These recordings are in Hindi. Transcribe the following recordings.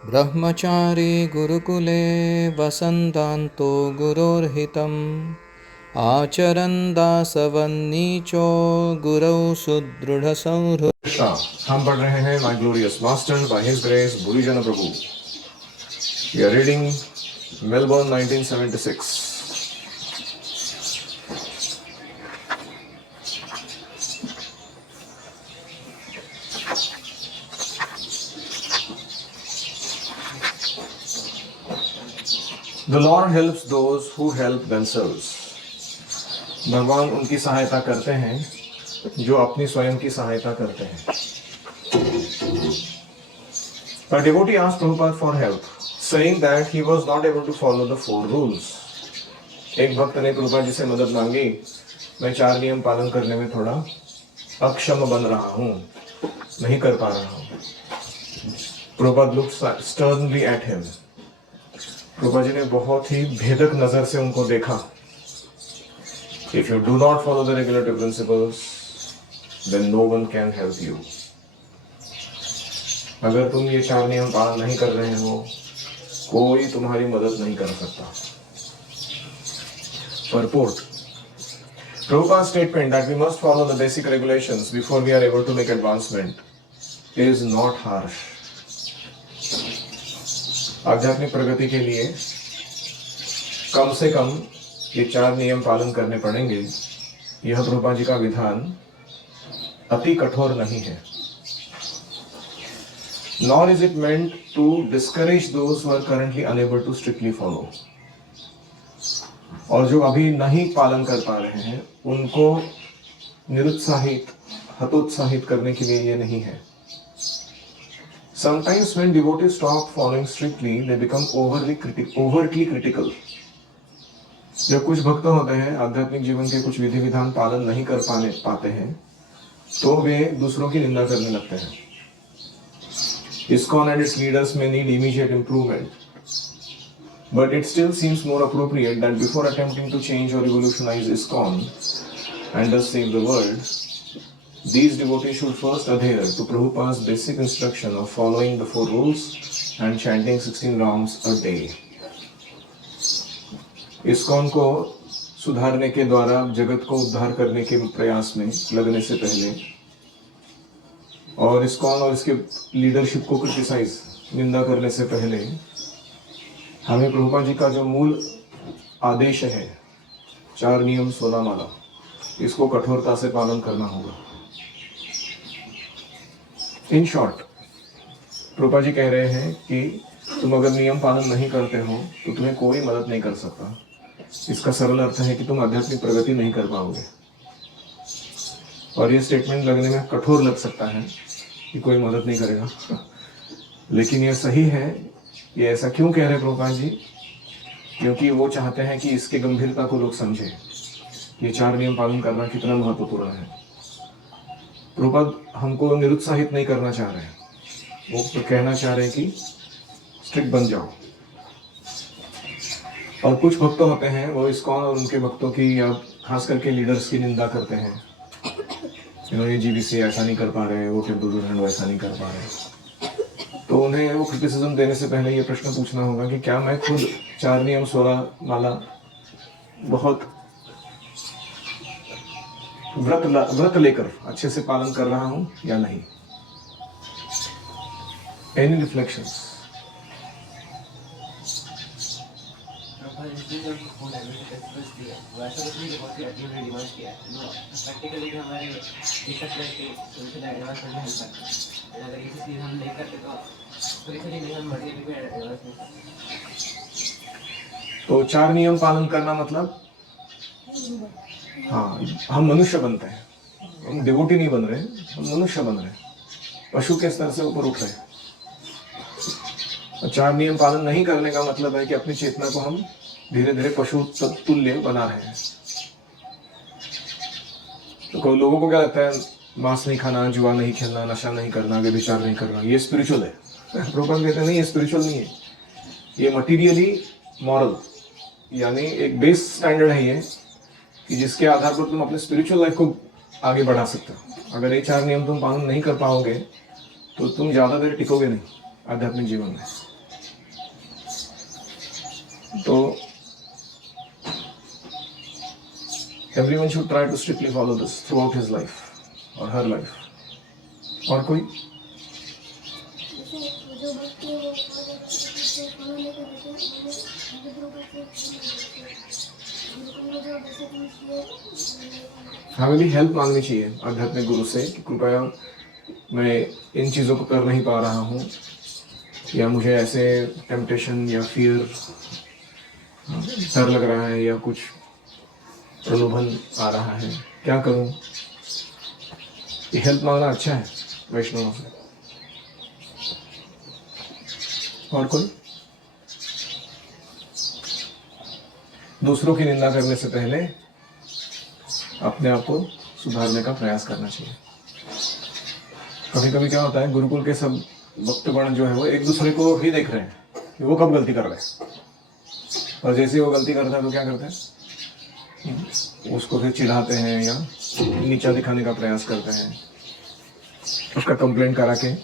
ब्रह्मचारी गुरुकुले वसन्तान्तो गुरोर्हितम् आचरन् दासवन्नीचो गुरौ सुदृढ़संहृ। हम पढ़ रहे हैं my glorious master by his grace Bhurijan Prabhu. We are reading Melbourne 1976। The Lord helps those who help themselves. भगवान उनकी सहायता करते हैं जो अपनी स्वयं की सहायता करते हैं। A devotee asked Prabhupada for help, saying that he was not able to follow the 4 rules. एक भक्त ने प्रभुपाद जी से मदद मांगी, मैं 4 नियम पालन करने में थोड़ा अक्षम बन रहा हूँ, नहीं कर पा रहा हूँ। Prabhupada looked sternly at him. Prabhupada ji ने बहुत ही भेदक नजर से उनको देखा। If you do not follow the regulative principles, then no one can help you. अगर तुम ये 4 नियम पालन नहीं कर रहे हो, कोई तुम्हारी मदद नहीं कर सकता। Purport: Prabhupada's statement that we must follow the basic regulations before we are able to make advancement is not harsh. आध्यात्मिक प्रगति के लिए कम से कम ये 4 नियम पालन करने पड़ेंगे। यह प्रभुपाद जी का विधान अति कठोर नहीं है। Nor is it meant to discourage those who are currently unable to strictly follow. और जो अभी नहीं पालन कर पा रहे हैं, उनको निरुत्साहित, हतोत्साहित करने के लिए ये नहीं है। Sometimes when devotees stop following strictly, they become overtly critical. जब कुछ भक्त होते हैं आध्यात्मिक जीवन के कुछ विधि विधान पालन नहीं कर पाते हैं, तो वे दूसरों की निंदा करने लगते हैं। ISKCON and its leaders may need immediate improvement, but it still seems more appropriate that before attempting to change or revolutionize ISKCON and thus save the world, these devotees should first adhere to Prabhupada's basic instruction of following the 4 rules and chanting 16 rounds a day. ISKCON को सुधारने के द्वारा जगत को उद्धार करने के प्रयास में लगने से पहले और ISKCON और इसके लीडरशिप को क्रिटिसाइज, निंदा करने से पहले हमें प्रभुपाद जी का जो मूल आदेश है 4 नियम 16 माला, इसको कठोरता से पालन करना होगा। इन शॉर्ट प्रभुपाद जी कह रहे हैं कि तुम अगर नियम पालन नहीं करते हो तो तुम्हें कोई मदद नहीं कर सकता। इसका सरल अर्थ है कि तुम आध्यात्मिक प्रगति नहीं कर पाओगे। और ये स्टेटमेंट लगने में कठोर लग सकता है कि कोई मदद नहीं करेगा, लेकिन ये सही है। ये ऐसा क्यों कह रहे हैं प्रभुपाद जी? क्योंकि वो चाहते हैं कि इसके गंभीरता को लोग समझें, ये 4 नियम पालन करना कितना महत्वपूर्ण है। प्रभुपाद हमको निरुत्साहित नहीं करना चाह रहे हैं, वो तो कहना चाह रहे हैं कि स्ट्रिक्ट बन जाओ। और कुछ भक्त होते हैं वो ISKCON और उनके भक्तों की या खास करके लीडर्स की निंदा करते हैं। ये GBC ऐसा नहीं कर पा रहे, वो टेम्पल टू ऐसा नहीं कर पा रहे। तो उन्हें वो क्रिटिसिज्म देने से पहले ये प्रश्न पूछना होगा कि क्या मैं खुद 4 नियम 16 माला बहुत व्रत लेकर अच्छे से पालन कर रहा हूं या नहीं। Any reflections? तो 4 नियम पालन करना मतलब हाँ, हम मनुष्य बनते हैं, हम डिवोटी नहीं बन रहे, हम मनुष्य बन रहे, पशु के स्तर से ऊपर उठ रहे। और 4 नियम पालन नहीं करने का मतलब है कि अपनी चेतना को हम धीरे धीरे पशु तुल्य बना रहे हैं। तो कोई लोगों को क्या लगता है, मांस नहीं खाना, जुआ नहीं खेलना, नशा नहीं करना, व्यभिचार नहीं करना, ये स्पिरिचुअल है। प्रभुपाद कहते हैं नहीं, ये स्पिरिचुअल नहीं है, ये मटीरियली मॉरल, यानी एक बेस स्टैंडर्ड है ये, कि जिसके आधार पर तुम अपने स्पिरिचुअल लाइफ को आगे बढ़ा सकते हो। अगर ये 4 नियम तुम पालन नहीं कर पाओगे तो तुम ज़्यादा देर टिकोगे नहीं आध्यात्मिक जीवन में। तो everyone should try to strictly follow this throughout his life or her life. और कोई? जो भक्ति है वो फॉलो लेकर देते हैं। गुरुकुल में जो बेसिक हमें भी हेल्प मांगनी चाहिए आध्यात्मिक गुरु से कि कृपया मैं इन चीज़ों को कर नहीं पा रहा हूँ, या मुझे ऐसे टेम्पटेशन या फियर, डर लग रहा है, या कुछ प्रलोभन आ रहा है, क्या करूँ। ये हेल्प मांगना अच्छा है वैष्णवों से। और कोई? दूसरों की निंदा करने से पहले अपने आप को सुधारने का प्रयास करना चाहिए। कभी कभी क्या होता है, गुरुकुल के सब भक्तगण जो है वो एक दूसरे को ही देख रहे हैं कि वो कब गलती कर रहे हैं, और जैसे ही वो गलती करता है तो क्या करते हैं, उसको फिर चिढ़ाते हैं या नीचा दिखाने का प्रयास करते हैं, उसका कंप्लेंट करा के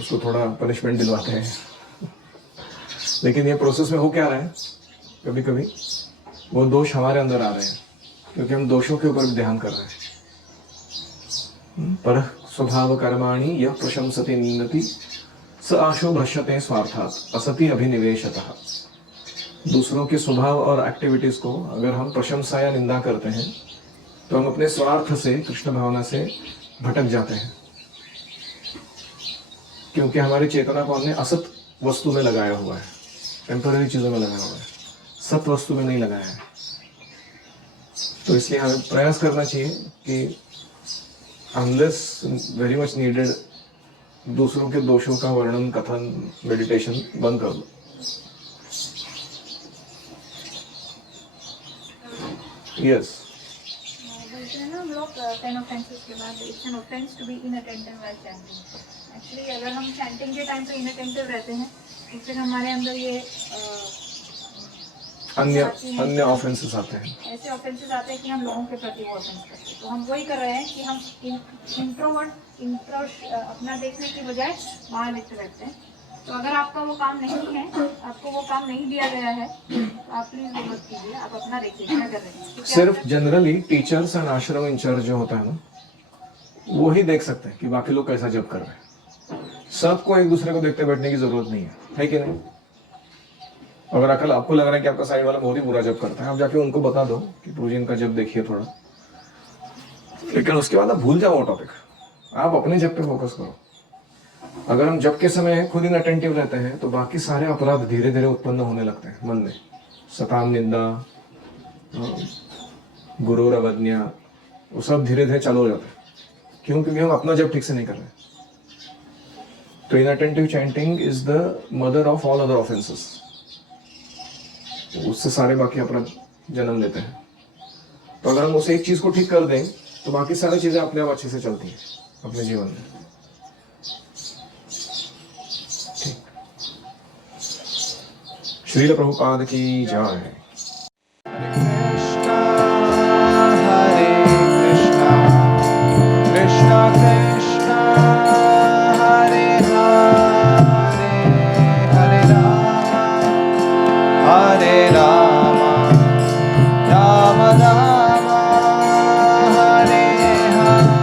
उसको थोड़ा पनिशमेंट दिलवाते हैं। लेकिन ये प्रोसेस में हो क्या रहा है, कभी कभी वो दोष हमारे अंदर आ रहे हैं क्योंकि हम दोषों के ऊपर भी ध्यान कर रहे हैं। पर स्वभाव कर्माणि यह प्रशंसति निंदति स आशो भ्रश्यते स्वार्थात् असति अभिनिवेशतः। दूसरों के स्वभाव और एक्टिविटीज को अगर हम प्रशंसा या निंदा करते हैं तो हम अपने स्वार्थ से, कृष्ण भावना से भटक जाते हैं, क्योंकि हमारी चेतना को हमने असत वस्तु में लगाया हुआ है, टेम्पररी चीजों में लगाया हुआ है, सत वस्तु में नहीं लगाया है। तो इसलिए हमें प्रयास करना चाहिए कि अनलेस वेरी मच नीडेड दूसरों के दोषों का वर्णन, कथन, मेडिटेशन बंद कर दो। यस, बोलते हैं ना हम लोग 10 ऑफेंसेस के बाद it's an offence to be inattentive while chanting. Actually अगर हम चैंटिंग के टाइम पे इनअटेंटिव रहते हैं तो फिर हमारे अंदर ये अन्य ऑफेंसेस आते हैं, ऐसे ऑफेंसेस आते हैं कि हम लोगों के प्रति वो ऑफेंस करते हैं। तो हम वही कर रहे हैं कि हम अपना देखने की बजाय बाहर देखते रहते हैं। तो अगर आपका वो काम नहीं है, आपको वो काम नहीं दिया गया है, तो आप प्लीज वो मत कीजिए, आप अपना देखिए क्या कर रहे हैं। सिर्फ जनरली टीचर्स एंड आश्रम इंचार्ज जो होता है ना, वो ही देख सकते हैं कि बाकी लोग कैसा जब कर रहे हैं। सबको एक दूसरे को देखते बैठने की जरूरत नहीं है कि नहीं? अगर अकल आपको लग रहा है कि आपका साइड वाला बहुत ही बुरा जब करता है, आप जाके उनको बता दो कि गुरुजी इनका जब देखिए थोड़ा, लेकिन उसके बाद आप भूल जाओ वो टॉपिक, आप अपने जब पे फोकस करो। अगर हम जब के समय खुद इन अटेंटिव रहते हैं तो बाकी सारे अपराध धीरे धीरे उत्पन्न होने लगते हैं मन में, सताम, निंदा, गुरूर अवज्ञा, वो सब धीरे धीरे चालू हो जाते हैं। क्यों? क्योंकि हम अपना जब ठीक से नहीं कर रहे। तो inattentive chanting is the mother of all other offences. उससे सारे बाकी अपराध जन्म लेते हैं। तो अगर हम उसे एक चीज को ठीक कर दें तो बाकी सारी चीजें अपने आप अच्छे से चलती हैं अपने जीवन में। ठीक। श्रील प्रभुपाद की जय।